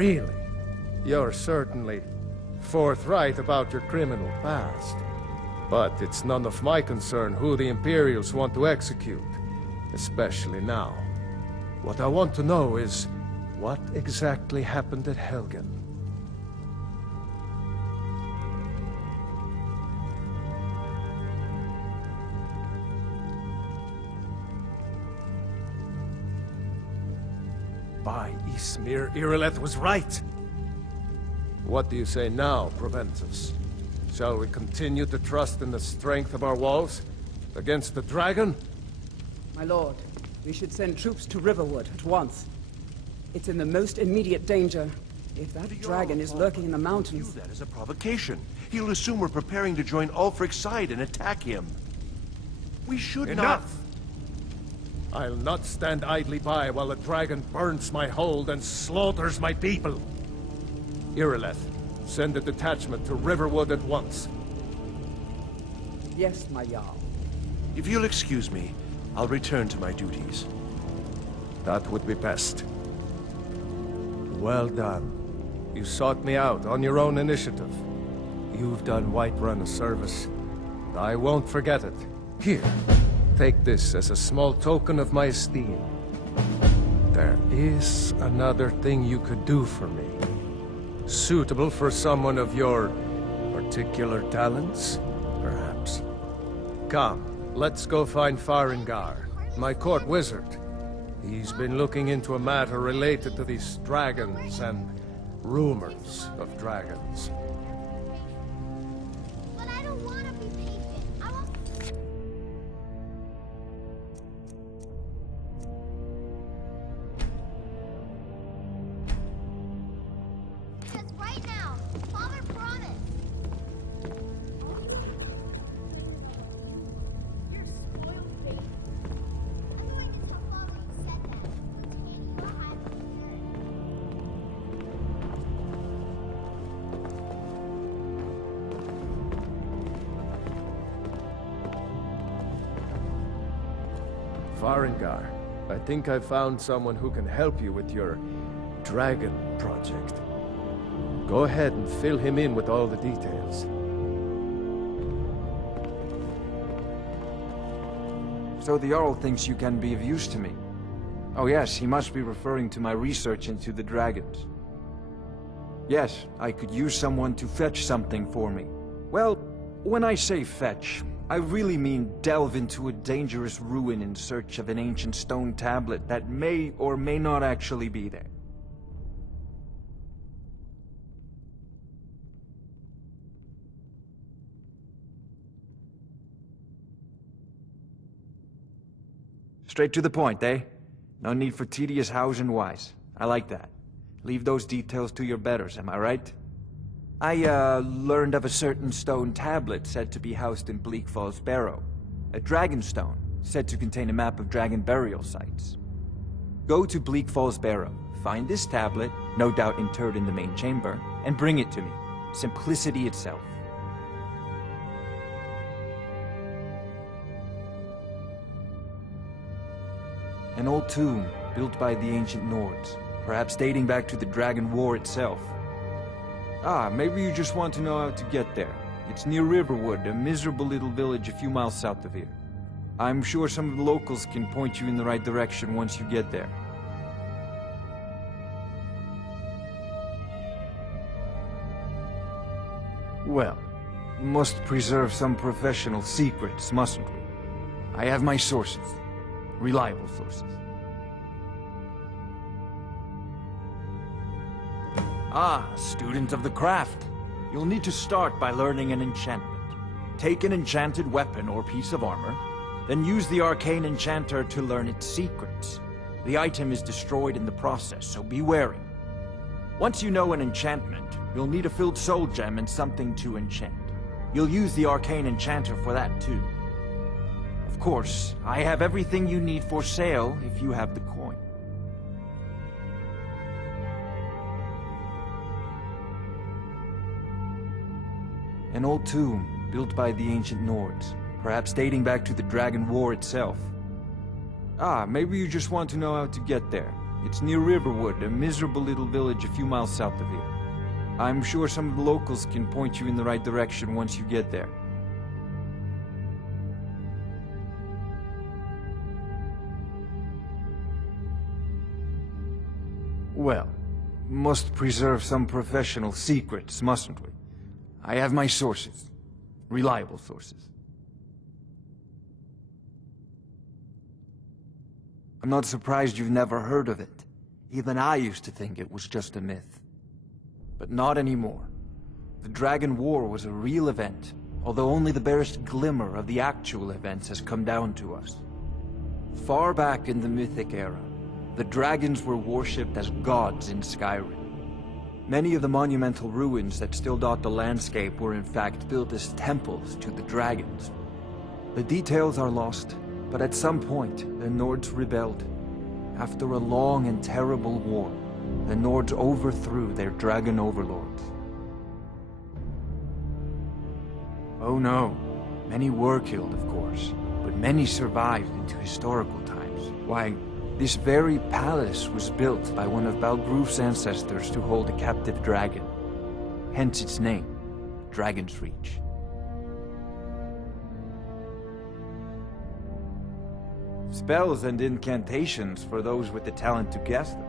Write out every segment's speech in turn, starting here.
Really? You're certainly forthright about your criminal past. But it's none of my concern who the Imperials want to execute, especially now. What I want to know is, what exactly happened at Helgen? By Ysmir, Irileth was right! What do you say now, Proventus? Shall we continue to trust in the strength of our walls against the dragon? My lord, we should send troops to Riverwood at once. It's in the most immediate danger. If that dragon is lurking in the mountains... View that as a provocation. He'll assume we're preparing to join Ulfric's side and attack him. We should Enough! I'll not stand idly by while the dragon burns my hold and slaughters my people. Irileth, send a detachment to Riverwood at once. Yes, my Jarl. If you'll excuse me, I'll return to my duties. That would be best. Well done. You sought me out on your own initiative. You've done Whiterun a service. I won't forget it. Here, take this as a small token of my esteem. There is another thing you could do for me. Suitable for someone of your particular talents, perhaps. Come, let's go find Farengar, my court wizard. He's been looking into a matter related to these dragons and rumors of dragons. But I don't want to be patient. I want... Because right now, Father promised. You're spoiled, baby. I'm going to tell Father you said that. Containing the Highland spirit. Farengar, I think I found someone who can help you with your dragon project. Go ahead and fill him in with all the details. So the Jarl thinks you can be of use to me. Oh yes, he must be referring to my research into the dragons. Yes, I could use someone to fetch something for me. Well, when I say fetch, I really mean delve into a dangerous ruin in search of an ancient stone tablet that may or may not actually be there. Straight to the point, eh? No need for tedious hows and whys. I like that. Leave those details to your betters, am I right? I, learned of a certain stone tablet said to be housed in Bleak Falls Barrow. A dragon stone, said to contain a map of dragon burial sites. Go to Bleak Falls Barrow, find this tablet, no doubt interred in the main chamber, and bring it to me. Simplicity itself. An old tomb, built by the ancient Nords, perhaps dating back to the Dragon War itself. Ah, maybe you just want to know how to get there. It's near Riverwood, a miserable little village a few miles south of here. I'm sure some of the locals can point you in the right direction once you get there. Well, must preserve some professional secrets, mustn't we? I have my sources. Reliable sources. Ah, student of the craft. You'll need to start by learning an enchantment. Take an enchanted weapon or piece of armor, then use the arcane enchanter to learn its secrets. The item is destroyed in the process, so be wary. Once you know an enchantment, you'll need a filled soul gem and something to enchant. You'll use the arcane enchanter for that too. Of course, I have everything you need for sale if you have the coin. An old tomb, built by the ancient Nords, perhaps dating back to the Dragon War itself. Ah, maybe you just want to know how to get there. It's near Riverwood, a miserable little village a few miles south of here. I'm sure some of the locals can point you in the right direction once you get there. Well, must preserve some professional secrets, mustn't we? I have my sources. Reliable sources. I'm not surprised you've never heard of it. Even I used to think it was just a myth. But not anymore. The Dragon War was a real event, although only the barest glimmer of the actual events has come down to us. Far back in the Mythic era, the dragons were worshipped as gods in Skyrim. Many of the monumental ruins that still dot the landscape were in fact built as temples to the dragons. The details are lost, but at some point, the Nords rebelled. After a long and terrible war, the Nords overthrew their dragon overlords. Oh no, many were killed, of course, but many survived into historical times. Why, this very palace was built by one of Balgruf's ancestors to hold a captive dragon. Hence its name, Dragon's Reach. Spells and incantations for those with the talent to guess them.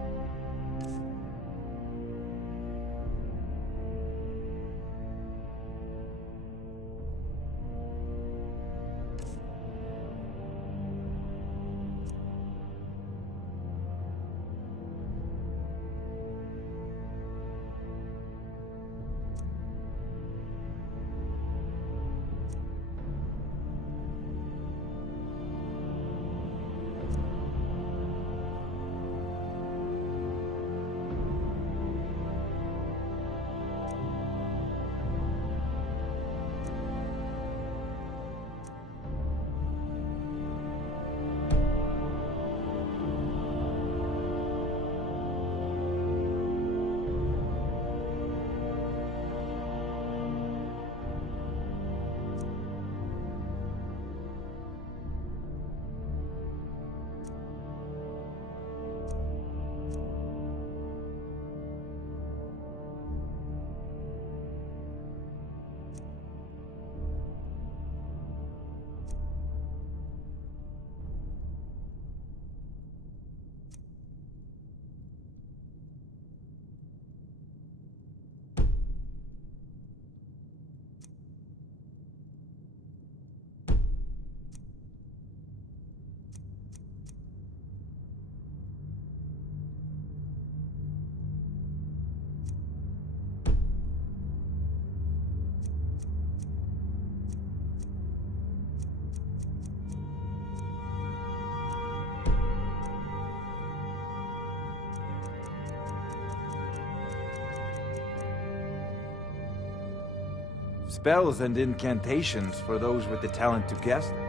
Spells and incantations for those with the talent to guess them.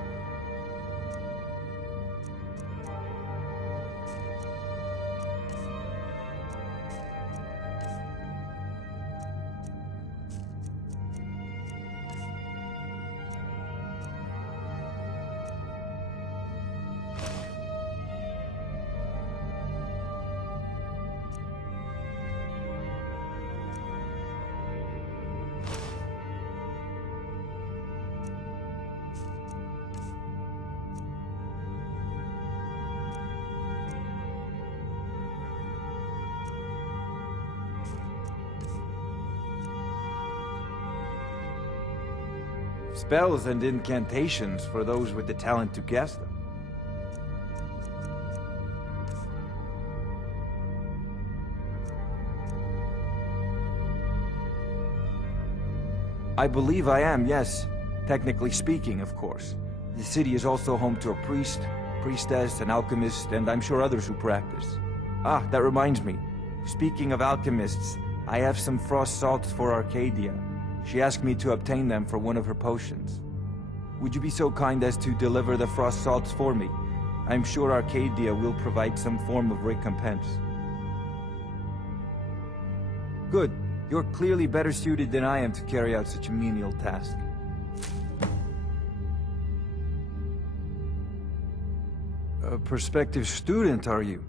Spells and incantations for those with the talent to guess them. I believe I am, yes. Technically speaking, of course. The city is also home to a priest, priestess, an alchemist, and I'm sure others who practice. Ah, that reminds me. Speaking of alchemists, I have some frost salts for Arcadia. She asked me to obtain them for one of her potions. Would you be so kind as to deliver the frost salts for me? I'm sure Arcadia will provide some form of recompense. Good. You're clearly better suited than I am to carry out such a menial task. A prospective student, are you?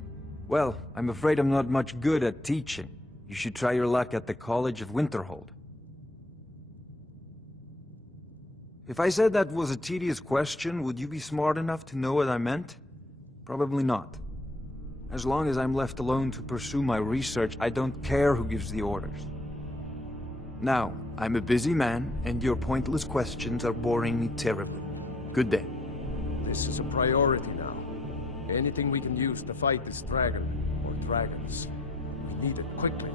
Well, I'm afraid I'm not much good at teaching. You should try your luck at the College of Winterhold. If I said that was a tedious question, would you be smart enough to know what I meant? Probably not. As long as I'm left alone to pursue my research, I don't care who gives the orders. Now, I'm a busy man, and your pointless questions are boring me terribly. Good day. This is a priority now. Anything we can use to fight this dragon, or dragons. We need it quickly,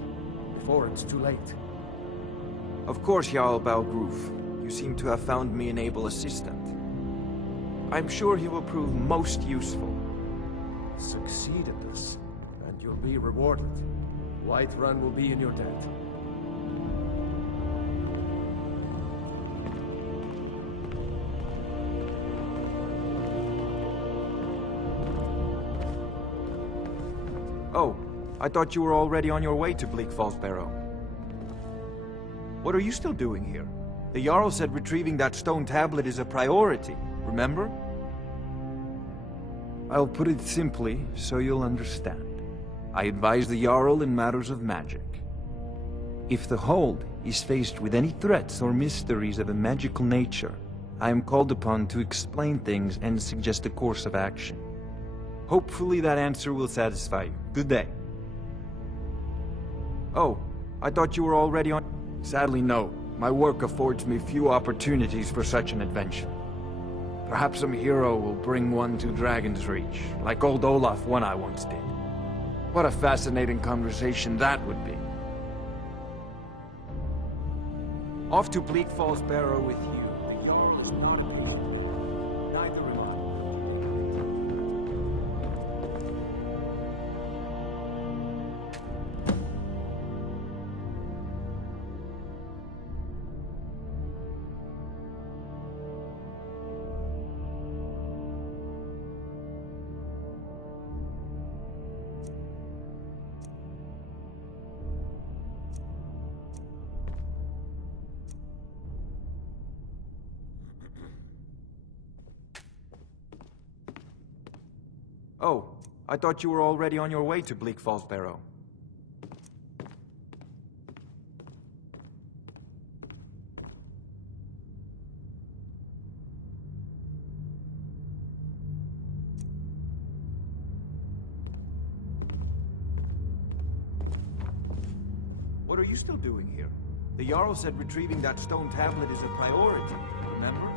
before it's too late. Of course, Hauppauge. You seem to have found me an able assistant. I'm sure he will prove most useful. Succeed at this, and you'll be rewarded. Whiterun will be in your debt. Oh, I thought you were already on your way to Bleak Falls Barrow. What are you still doing here? The Jarl said retrieving that stone tablet is a priority, remember? I'll put it simply, so you'll understand. I advise the Jarl in matters of magic. If the Hold is faced with any threats or mysteries of a magical nature, I am called upon to explain things and suggest a course of action. Hopefully that answer will satisfy you. Good day. Oh, I thought you were already on... Sadly, no. My work affords me few opportunities for such an adventure. Perhaps some hero will bring one to Dragon's Reach, like old Olaf one I once did. What a fascinating conversation that would be. Off to Bleak Falls Barrow with you. The Jarl is not a patient. Neither am I. Oh, I thought you were already on your way to Bleak Falls Barrow. What are you still doing here? The Jarl said retrieving that stone tablet is a priority, remember?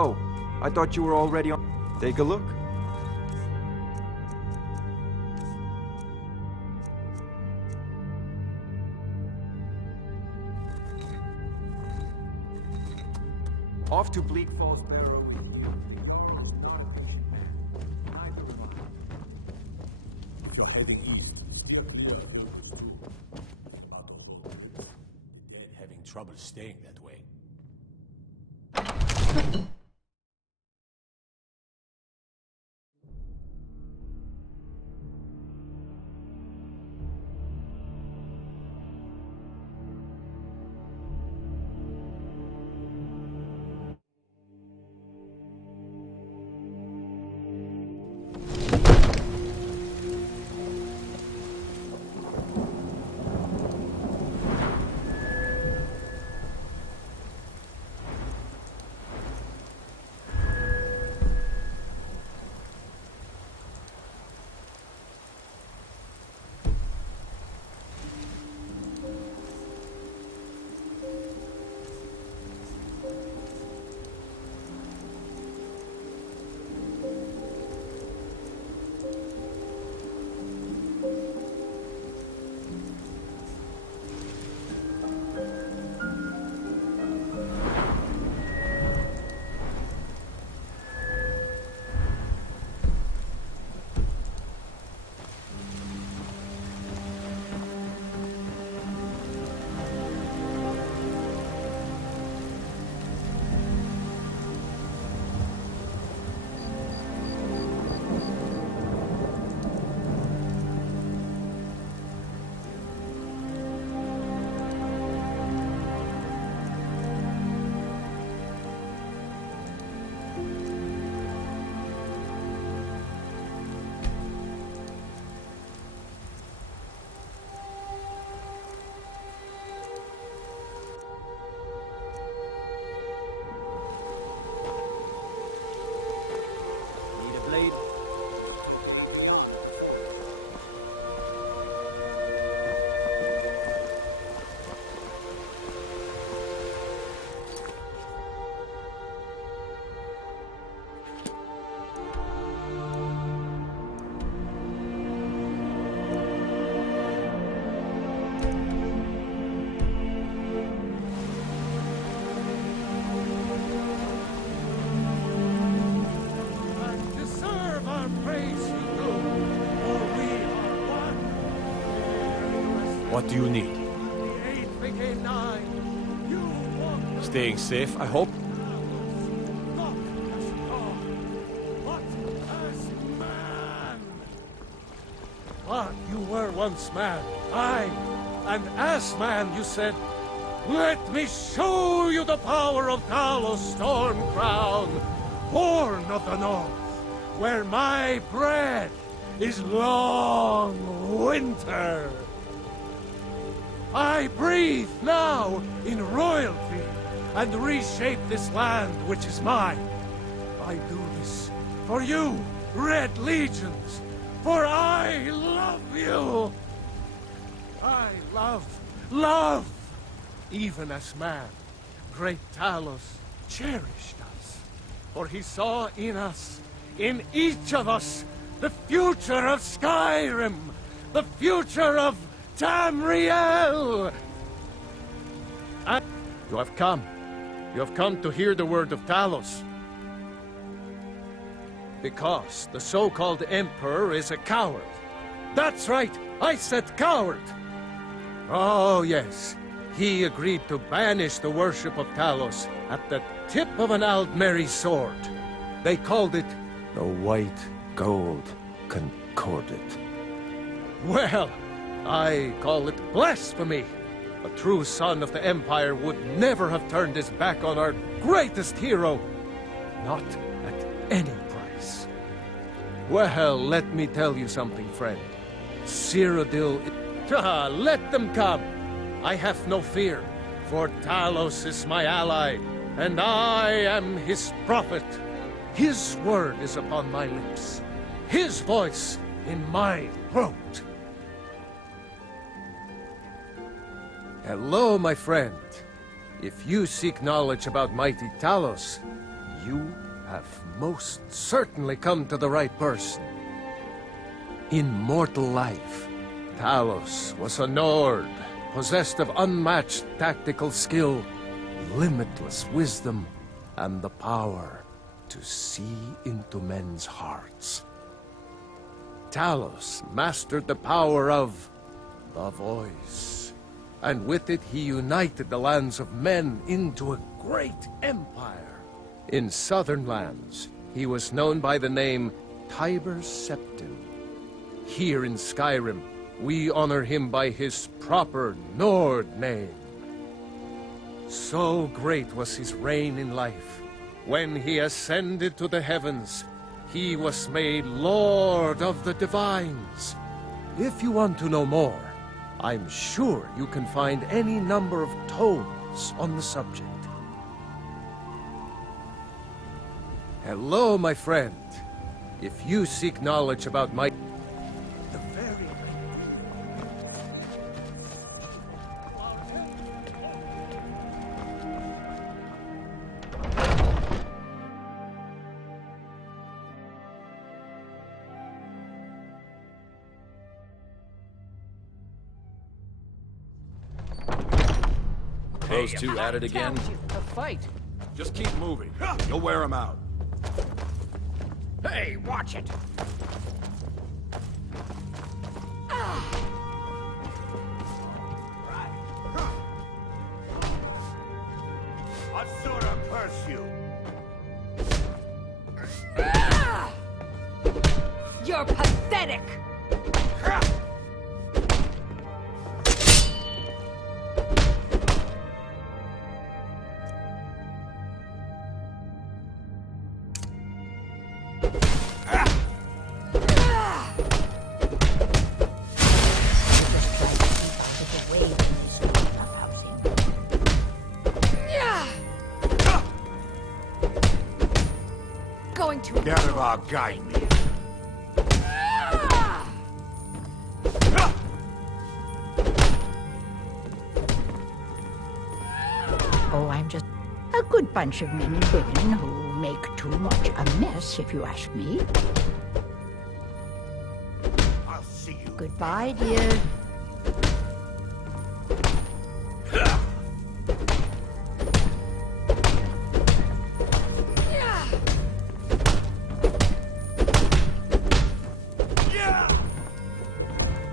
Oh, I thought you were already on... Take a look. Off to Bleak Falls Barrow with you. Become a most non-efficient man. Neither am I. If you're heading east, you're having trouble staying that way. What do you need? Staying safe, I hope? But you were once man, aye, and as man you said, "Let me show you the power of Talos Stormcrown, born of the North, where my bread is long winter. I breathe now in royalty and reshape this land which is mine. I do this for you, Red Legions, for I love you. I love, even as man, great Talos cherished us, for he saw in us, in each of us, the future of Skyrim, the future of Tamriel! And you have come. You have come to hear the word of Talos. Because the so-called Emperor is a coward. That's right, I said coward! Oh yes, he agreed to banish the worship of Talos at the tip of an Aldmeri sword. They called it the White Gold Concordat. Well, I call it blasphemy. A true son of the Empire would never have turned his back on our greatest hero. Not at any price. Well, let me tell you something, friend. Cyrodiil... let them come. I have no fear, for Talos is my ally, and I am his prophet. His word is upon my lips. His voice in my throat. Hello, my friend. If you seek knowledge about mighty Talos, You have most certainly come to the right person. In mortal life, Talos was a Nord, possessed of unmatched tactical skill, limitless wisdom, and the power to see into men's hearts. Talos mastered the power of the voice, and with it he united the lands of men into a great empire. In southern lands, he was known by the name Tiber Septim. Here in Skyrim, we honor him by his proper Nord name. So great was his reign in life. When he ascended to the heavens, he was made Lord of the Divines. If you want to know more, I'm sure you can find any number of tomes on the subject. Hello, my friend. If you seek knowledge about my... the very... Those two at it again? A fight. Just keep moving. You'll wear them out. Hey, watch it! Asura curse you! You're pathetic! Going to... Never guide me. Oh, I'm just a good bunch of men and women who make too much a mess, if you ask me. I'll see you. Goodbye, dear.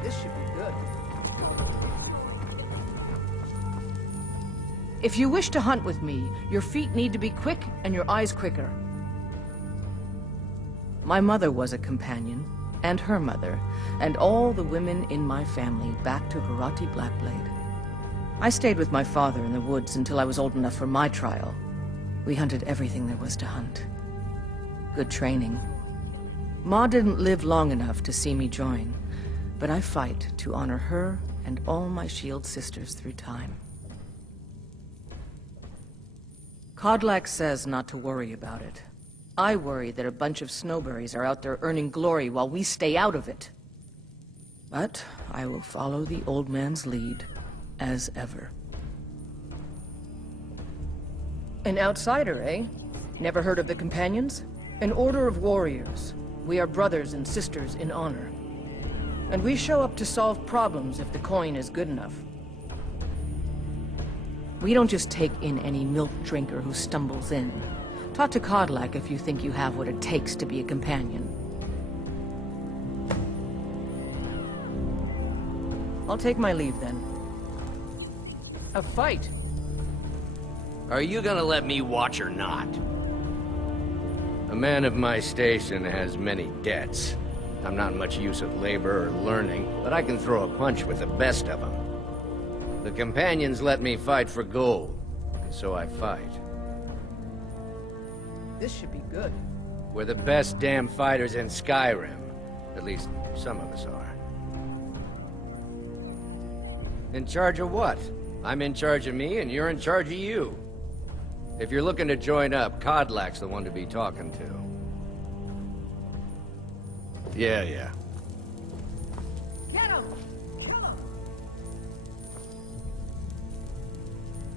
This should be good. If you wish to hunt with me, your feet need to be quick and your eyes quicker. My mother was a companion, and her mother, and all the women in my family back to Harati Blackblade. I stayed with my father in the woods until I was old enough for my trial. We hunted everything there was to hunt. Good training. Ma didn't live long enough to see me join, but I fight to honor her and all my shield sisters through time. Kodlak says not to worry about it. I worry that a bunch of snowberries are out there earning glory while we stay out of it. But I will follow the old man's lead, as ever. An outsider, eh? Never heard of the Companions? An order of warriors. We are brothers and sisters in honor. And we show up to solve problems if the coin is good enough. We don't just take in any milk drinker who stumbles in. Talk to Kodlak if you think you have what it takes to be a companion. I'll take my leave then. A fight? Are you gonna let me watch or not? A man of my station has many debts. I'm not much use of labor or learning, but I can throw a punch with the best of them. The companions let me fight for gold, and so I fight. This should be good. We're the best damn fighters in Skyrim. At least, some of us are. In charge of what? I'm in charge of me, and you're in charge of you. If you're looking to join up, Kodlak's the one to be talking to. Yeah. Get him! Kill him!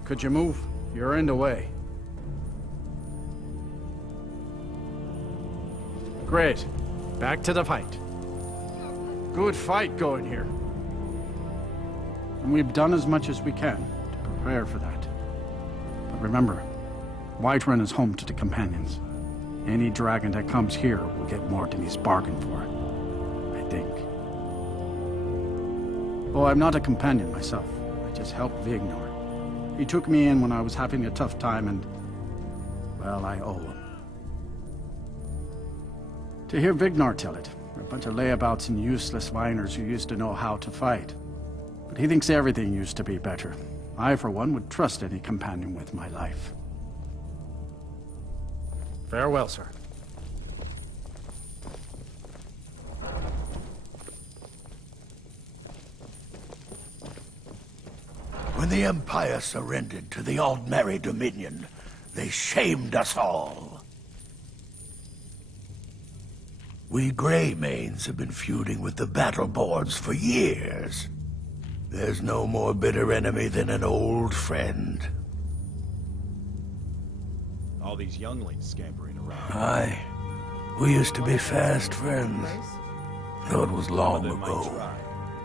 Could you move? You're in the way. Great. Back to the fight. Good fight going here. And we've done as much as we can to prepare for that. But remember, Whiterun is home to the companions. Any dragon that comes here will get more than he's bargained for, I think. Oh, I'm not a companion myself. I just help Vignor. He took me in when I was having a tough time and, well, I owe him. To hear Vignor tell it, we're a bunch of layabouts and useless whiners who used to know how to fight. But he thinks everything used to be better. I, for one, would trust any companion with my life. Farewell, sir. When the Empire surrendered to the Aldmeri Dominion, they shamed us all. We Greymanes have been feuding with the Battleborns for years. There's no more bitter enemy than an old friend. All these younglings scampering around. Aye. We used to be fast friends. Though it was long ago.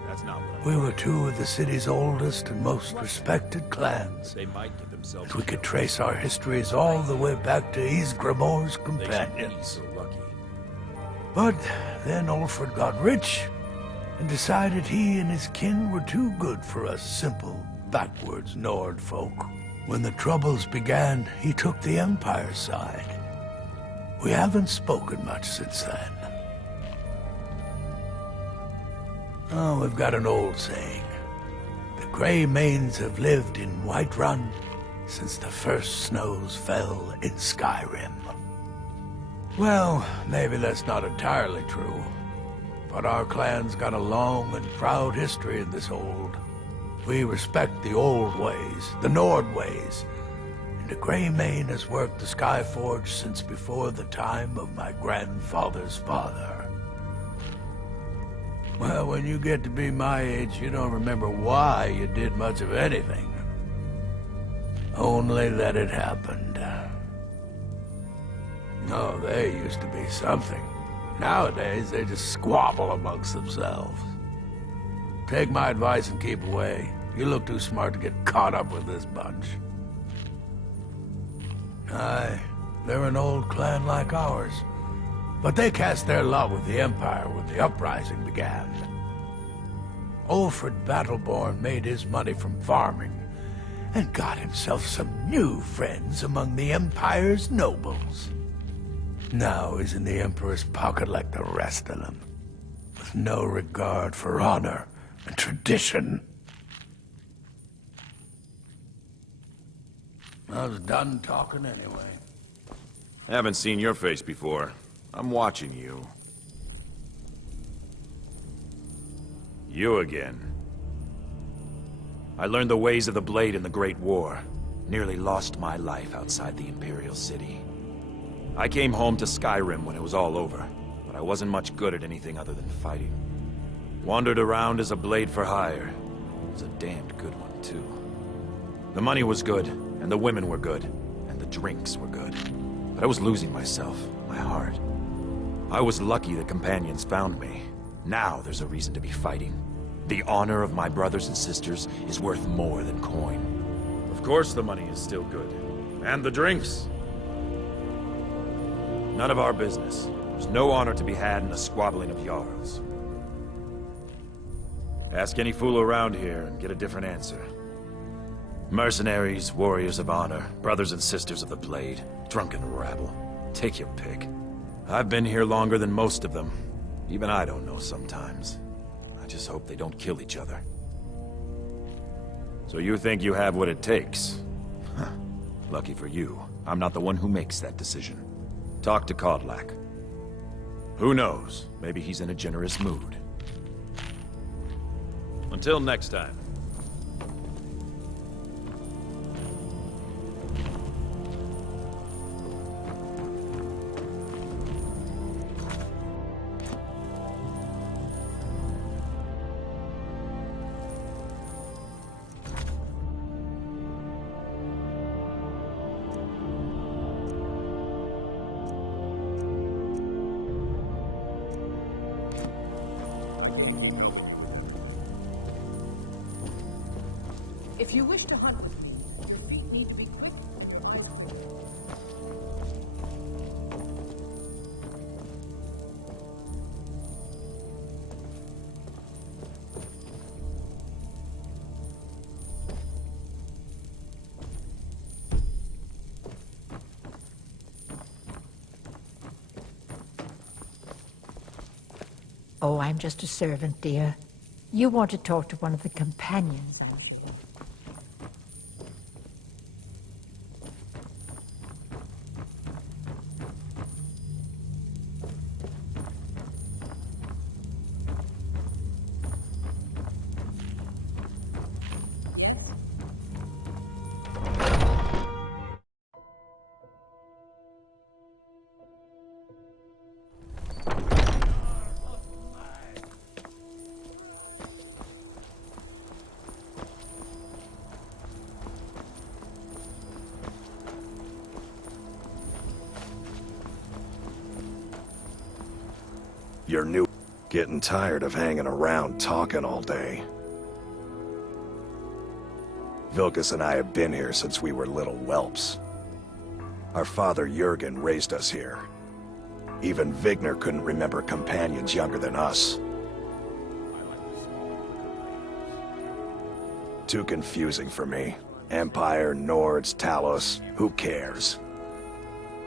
That's not what We were two of the city's oldest and most respected clans. they might get themselves. And we could trace our histories all the way back to Ysgramor's They companions. should be so lucky. But then Ulfred got rich and decided he and his kin were too good for us simple, backwards Nord folk. When the Troubles began, he took the Empire's side. We haven't spoken much since then. Oh, we've got an old saying. The Greymanes have lived in Whiterun since the first snows fell in Skyrim. Well, maybe that's not entirely true. But our clan's got a long and proud history in this hold. We respect the old ways, the Nord ways, and the Greymane has worked the Skyforge since before the time of my grandfather's father. Well, when you get to be my age, you don't remember why you did much of anything. Only that it happened. No, they used to be something. Nowadays, they just squabble amongst themselves. Take my advice and keep away. You look too smart to get caught up with this bunch. Aye, they're an old clan like ours. But they cast their lot with the Empire when the uprising began. Ulfred Battleborn made his money from farming and got himself some new friends among the Empire's nobles. Now he's in the Emperor's pocket like the rest of them, with no regard for honor and tradition. I was done talking anyway. Haven't seen your face before. I'm watching you. You again. I learned the ways of the blade in the Great War. Nearly lost my life outside the Imperial City. I came home to Skyrim when it was all over, but I wasn't much good at anything other than fighting. Wandered around as a blade for hire. It was a damned good one, too. The money was good, and the women were good, and the drinks were good. But I was losing myself, my heart. I was lucky the companions found me. Now there's a reason to be fighting. The honor of my brothers and sisters is worth more than coin. Of course the money is still good. And the drinks. None of our business. There's no honor to be had in the squabbling of Jarls. Ask any fool around here and get a different answer. Mercenaries, warriors of honor, brothers and sisters of the blade, drunken rabble. Take your pick. I've been here longer than most of them. Even I don't know sometimes. I just hope they don't kill each other. So you think you have what it takes? Huh. Lucky for you, I'm not the one who makes that decision. Talk to Kodlak. Who knows? Maybe he's in a generous mood. Until next time. If you wish to hunt with me, your feet need to be quick. Oh, I'm just a servant, dear. You want to talk to one of the companions, I'm sure. You're new. Getting tired of hanging around talking all day. Vilkas and I have been here since we were little whelps. Our father Jurgen raised us here. Even Vigner couldn't remember companions younger than us. Too confusing for me. Empire, Nords, Talos, who cares?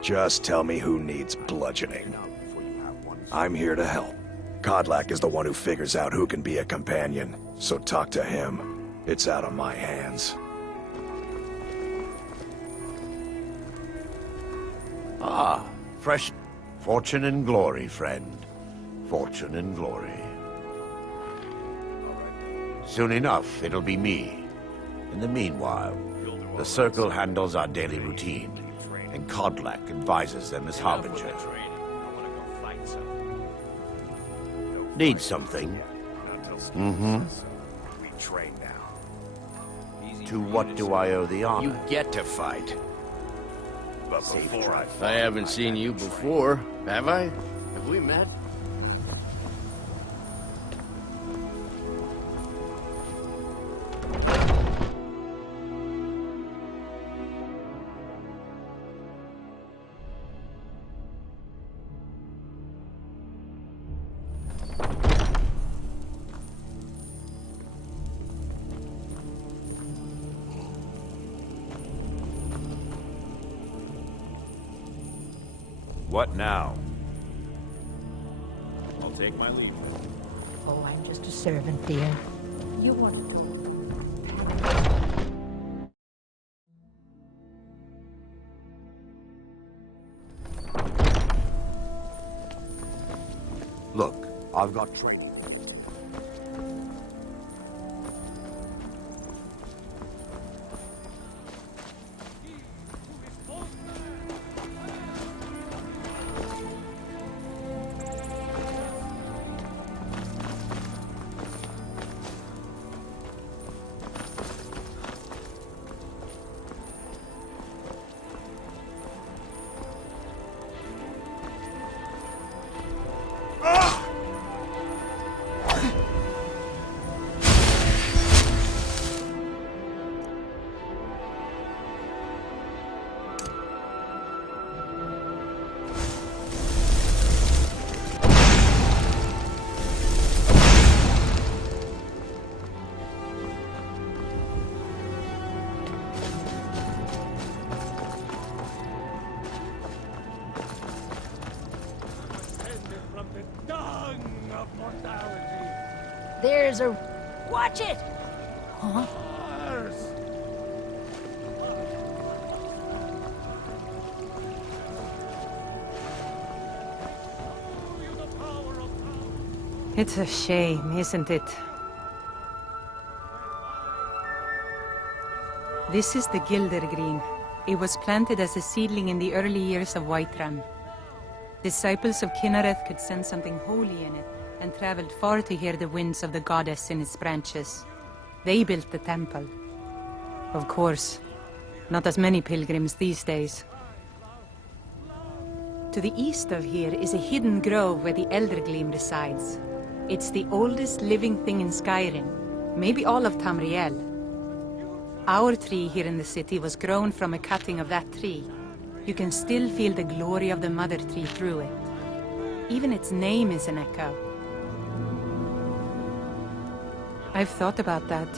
Just tell me who needs bludgeoning. I'm here to help. Kodlak is the one who figures out who can be a companion, so talk to him. It's out of my hands. Ah, fresh fortune and glory, friend. Fortune and glory. Soon enough, it'll be me. In the meanwhile, the Circle handles our daily routine, and Kodlak advises them as Harbinger. Need something? Mm-hmm. We train now. To what do I owe the honor? You get to fight. But before I I haven't seen you before, have I? Have we met? What now? I'll take my leave. Oh, I'm just a servant, dear. You want to go? Look, I've got training. There's a... Watch it! Huh? It's a shame, isn't it? This is the Gildergreen. It was planted as a seedling in the early years of Whiterun. Disciples of Kynareth could sense something holy in it, and traveled far to hear the winds of the goddess in its branches. They built the temple. Of course, not as many pilgrims these days. To the east of here is a hidden grove where the Eldergleam resides. It's the oldest living thing in Skyrim, maybe all of Tamriel. Our tree here in the city was grown from a cutting of that tree. You can still feel the glory of the mother tree through it. Even its name is an echo. I've thought about that.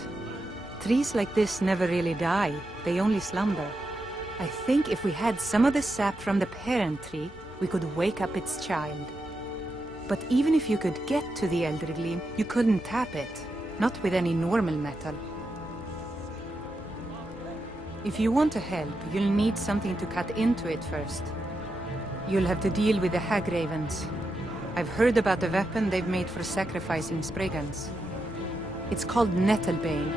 Trees like this never really die, they only slumber. I think if we had some of the sap from the parent tree, we could wake up its child. But even if you could get to the Elder Gleam, you couldn't tap it. Not with any normal metal. If you want to help, you'll need something to cut into it first. You'll have to deal with the hag ravens. I've heard about the weapon they've made for sacrificing Spriggans. It's called Nettlebane.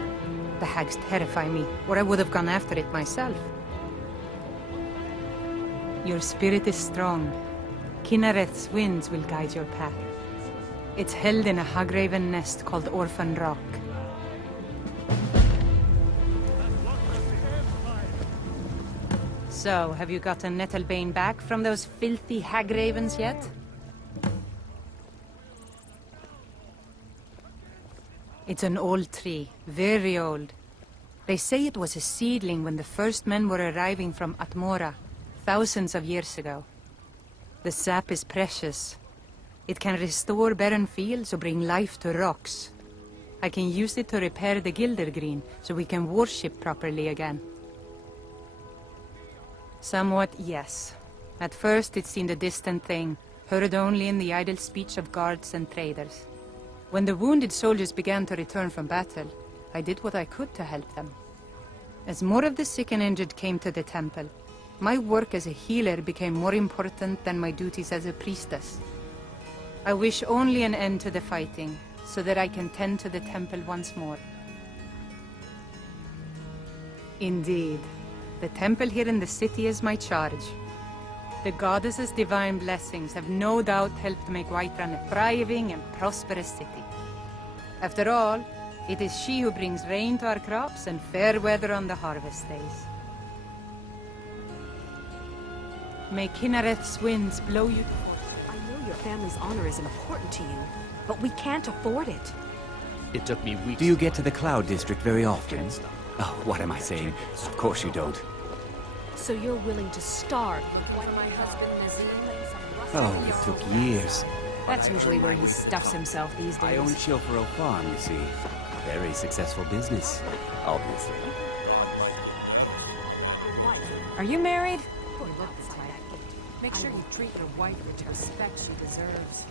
The hags terrify me, or I would have gone after it myself. Your spirit is strong. Kinareth's winds will guide your path. It's held in a hagraven nest called Orphan Rock. So, have you gotten Nettlebane back from those filthy hagravens yet? It's an old tree, very old. They say it was a seedling when the first men were arriving from Atmora, thousands of years ago. The sap is precious. It can restore barren fields or bring life to rocks. I can use it to repair the Gildergreen, so we can worship properly again. Somewhat, yes. At first it seemed a distant thing, heard only in the idle speech of guards and traders. When the wounded soldiers began to return from battle, I did what I could to help them. As more of the sick and injured came to the temple, my work as a healer became more important than my duties as a priestess. I wish only an end to the fighting, so that I can tend to the temple once more. Indeed. The temple here in the city is my charge. The goddess's divine blessings have no doubt helped make Whiterun a thriving and prosperous city. After all, it is she who brings rain to our crops and fair weather on the harvest days. May Kinareth's winds blow you to fortune. I know your family's honor is important to you, but we can't afford it. It took me weeks. Do you get to the Cloud District very often? Oh, what am I saying? Of course you don't. So you're willing to starve with my husband Oh, it took years. That's usually where he stuffs himself these days. I own Chauffeur Farm, you see. Very successful business, obviously. Are you married? Make sure you treat your wife with the respect she deserves.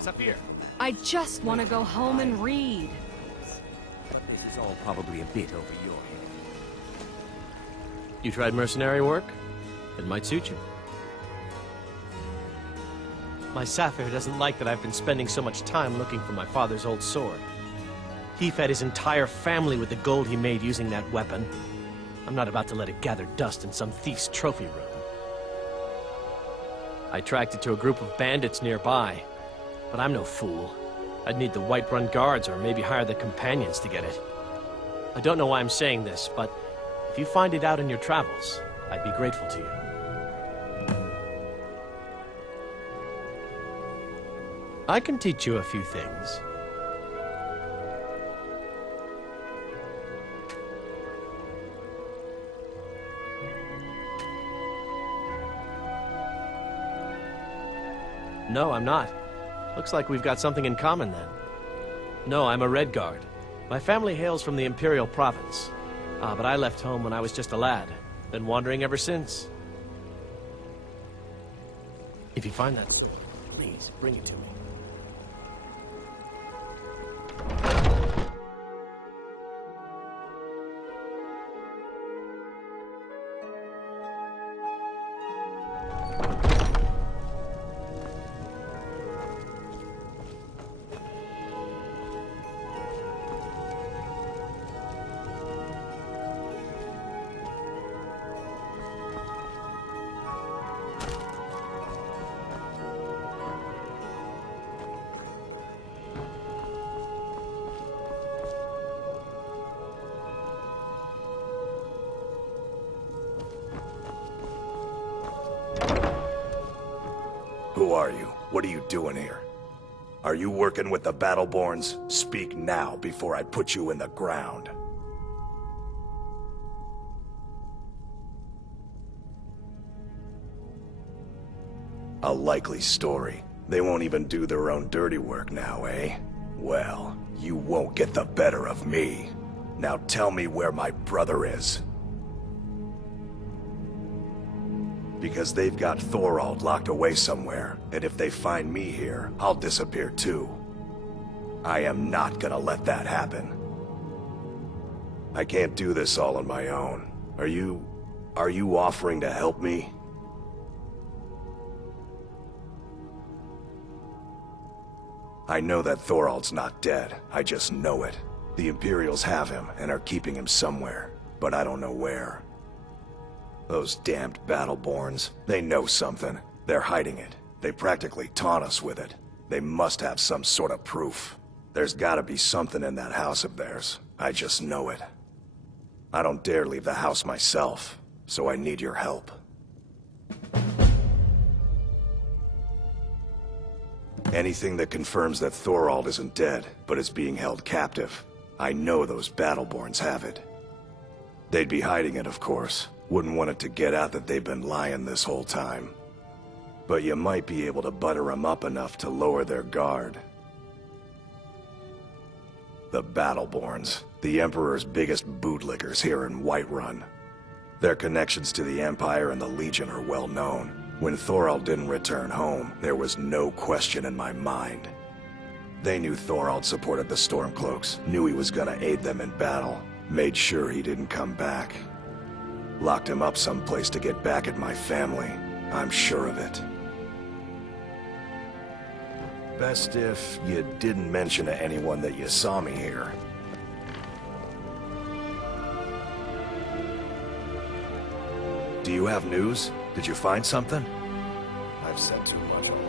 Saphir! I just want to go home and read. But this is all probably a bit over your head. You tried mercenary work? It might suit you. My Saphir doesn't like that I've been spending so much time looking for my father's old sword. He fed his entire family with the gold he made using that weapon. I'm not about to let it gather dust in some thief's trophy room. I tracked it to a group of bandits nearby, but I'm no fool. I'd need the Whiterun guards or maybe hire the companions to get it. I don't know why I'm saying this, but if you find it out in your travels, I'd be grateful to you. I can teach you a few things. No, I'm not. Looks like we've got something in common then. No, I'm a Red Guard. My family hails from the Imperial Province. But I left home when I was just a lad. Been wandering ever since. If you find that sword, please bring it to me. Who are you? What are you doing here? Are you working with the Battleborns? Speak now before I put you in the ground. A likely story. They won't even do their own dirty work now, eh? Well, you won't get the better of me. Now tell me where my brother is. Because they've got Thorald locked away somewhere, and if they find me here, I'll disappear too. I am not gonna let that happen. I can't do this all on my own. Are you offering to help me? I know that Thorald's not dead. I just know it. The Imperials have him and are keeping him somewhere, but I don't know where. Those damned Battleborns, they know something. They're hiding it. They practically taunt us with it. They must have some sort of proof. There's gotta be something in that house of theirs. I just know it. I don't dare leave the house myself, so I need your help. Anything that confirms that Thorald isn't dead, but is being held captive. I know those Battleborns have it. They'd be hiding it, of course. Wouldn't want it to get out that they've been lying this whole time. But you might be able to butter them up enough to lower their guard. The Battleborns, the Emperor's biggest bootlickers here in Whiterun. Their connections to the Empire and the Legion are well known. When Thorald didn't return home, there was no question in my mind. They knew Thorald supported the Stormcloaks, knew he was gonna aid them in battle, made sure he didn't come back. Locked him up someplace to get back at my family. I'm sure of it. Best if you didn't mention to anyone that you saw me here. Do you have news? Did you find something? I've said too much already.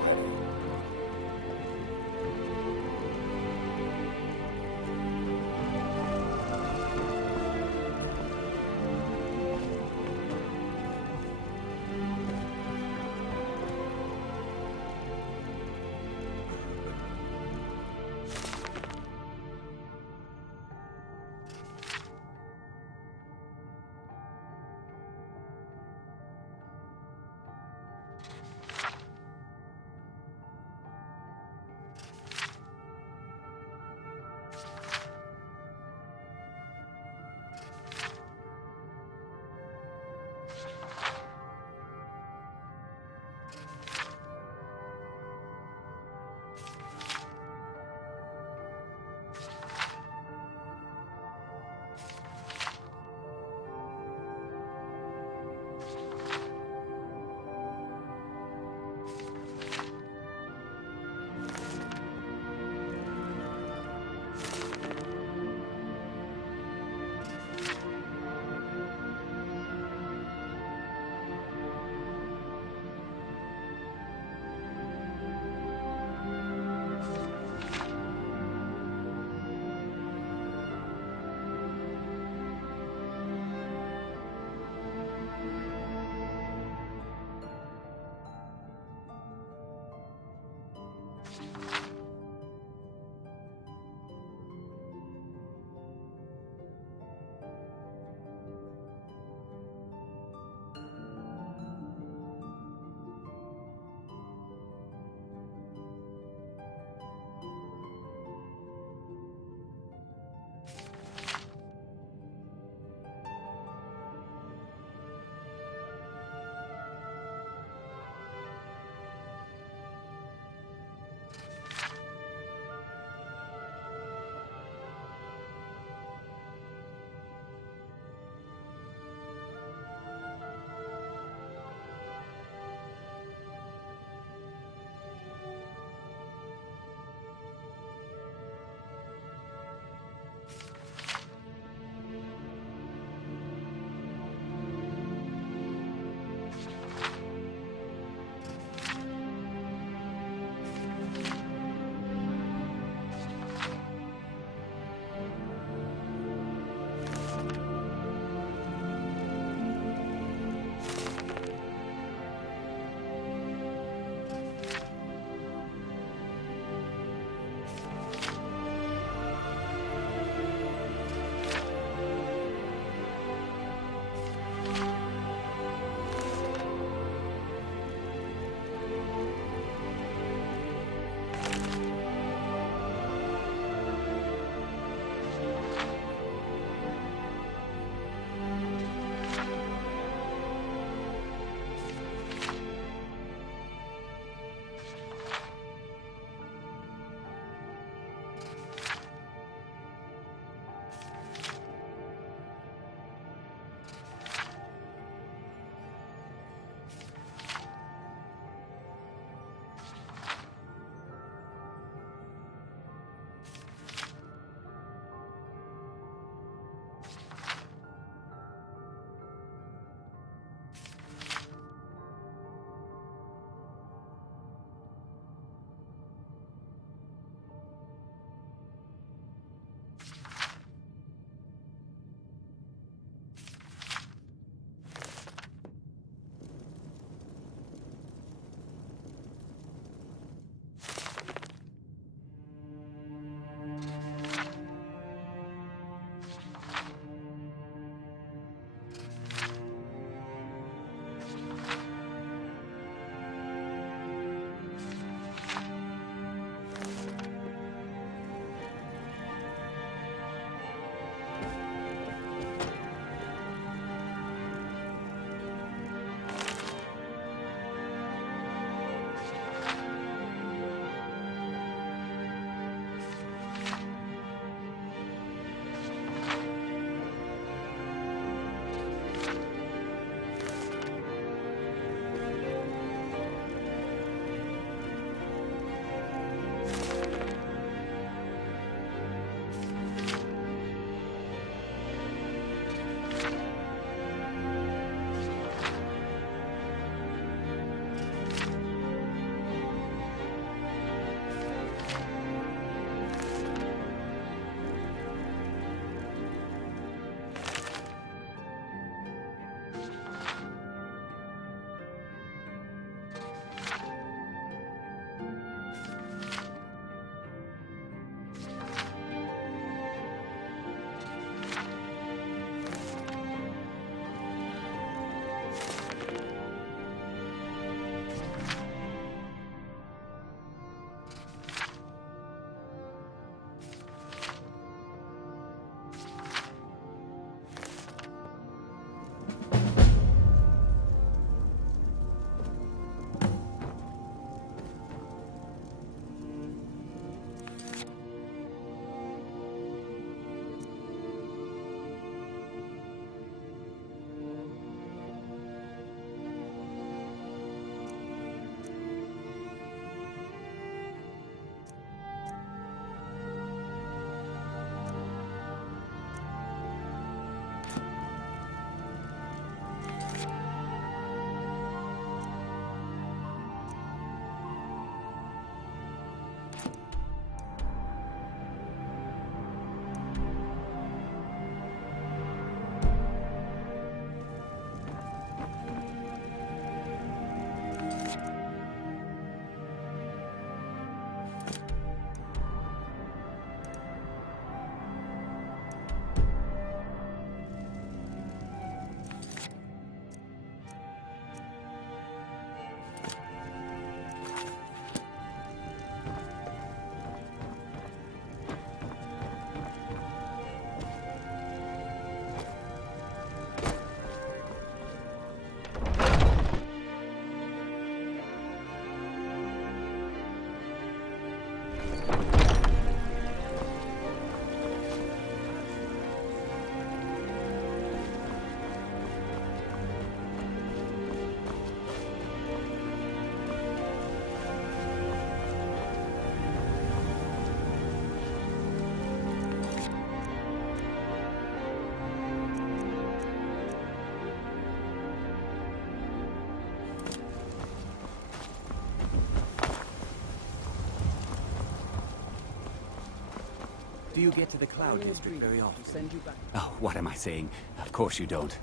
Do you get to the Cloud District very often? Send you back. Oh, what am I saying? Of course you don't.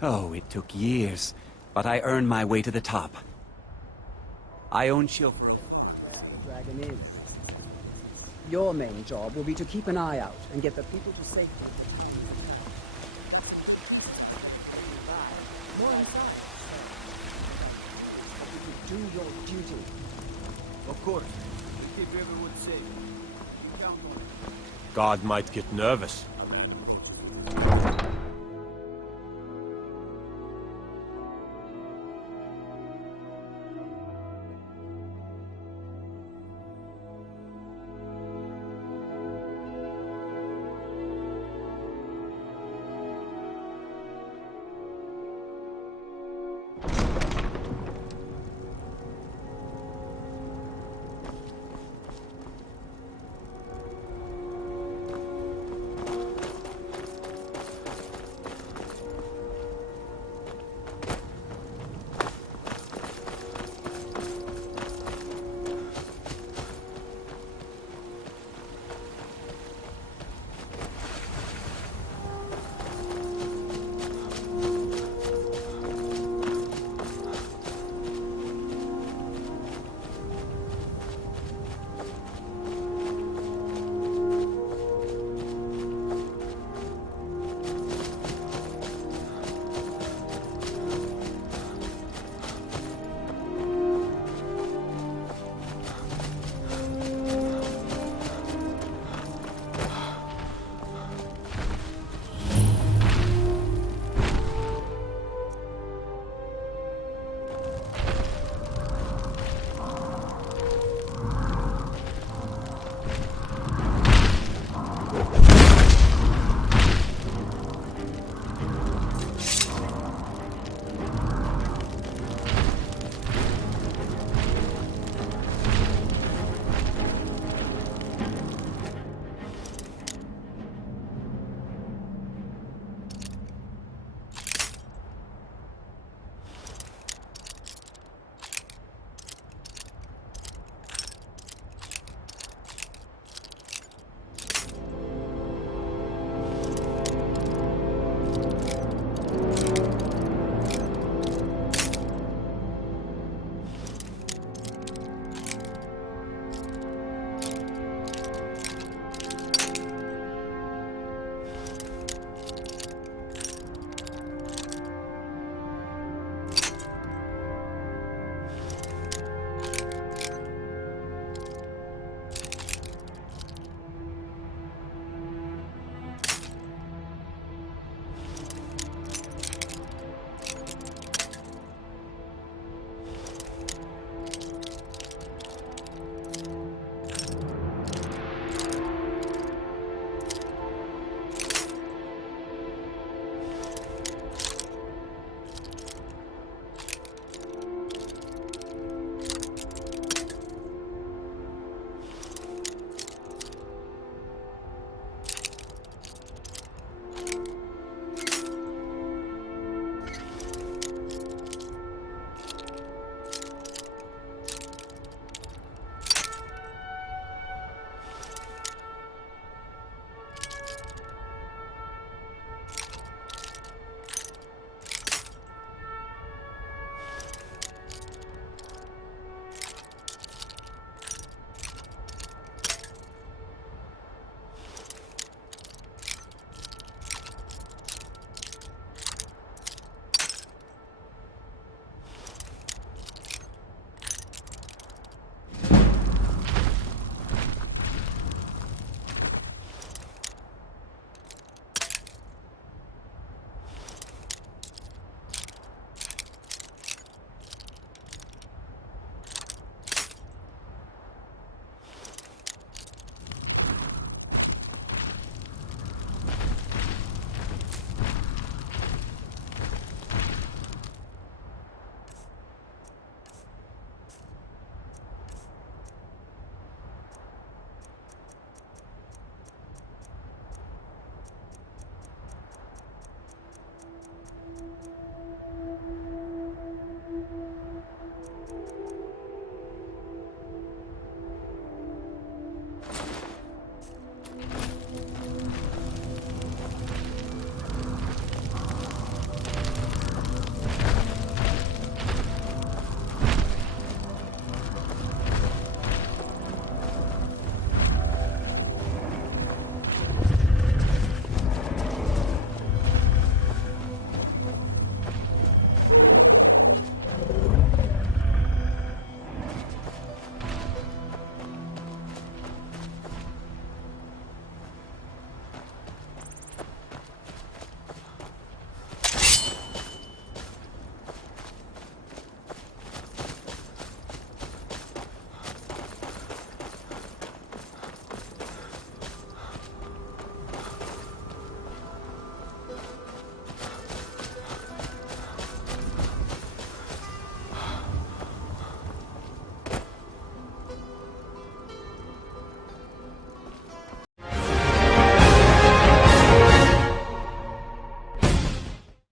Oh, it took years, but I earned my way to the top. I own Chauffeur. Where the dragon is. Your main job will be to keep an eye out and get the people to safety. More inside. Do your duty. Of course. We keep everyone safe. You count on it. God might get nervous.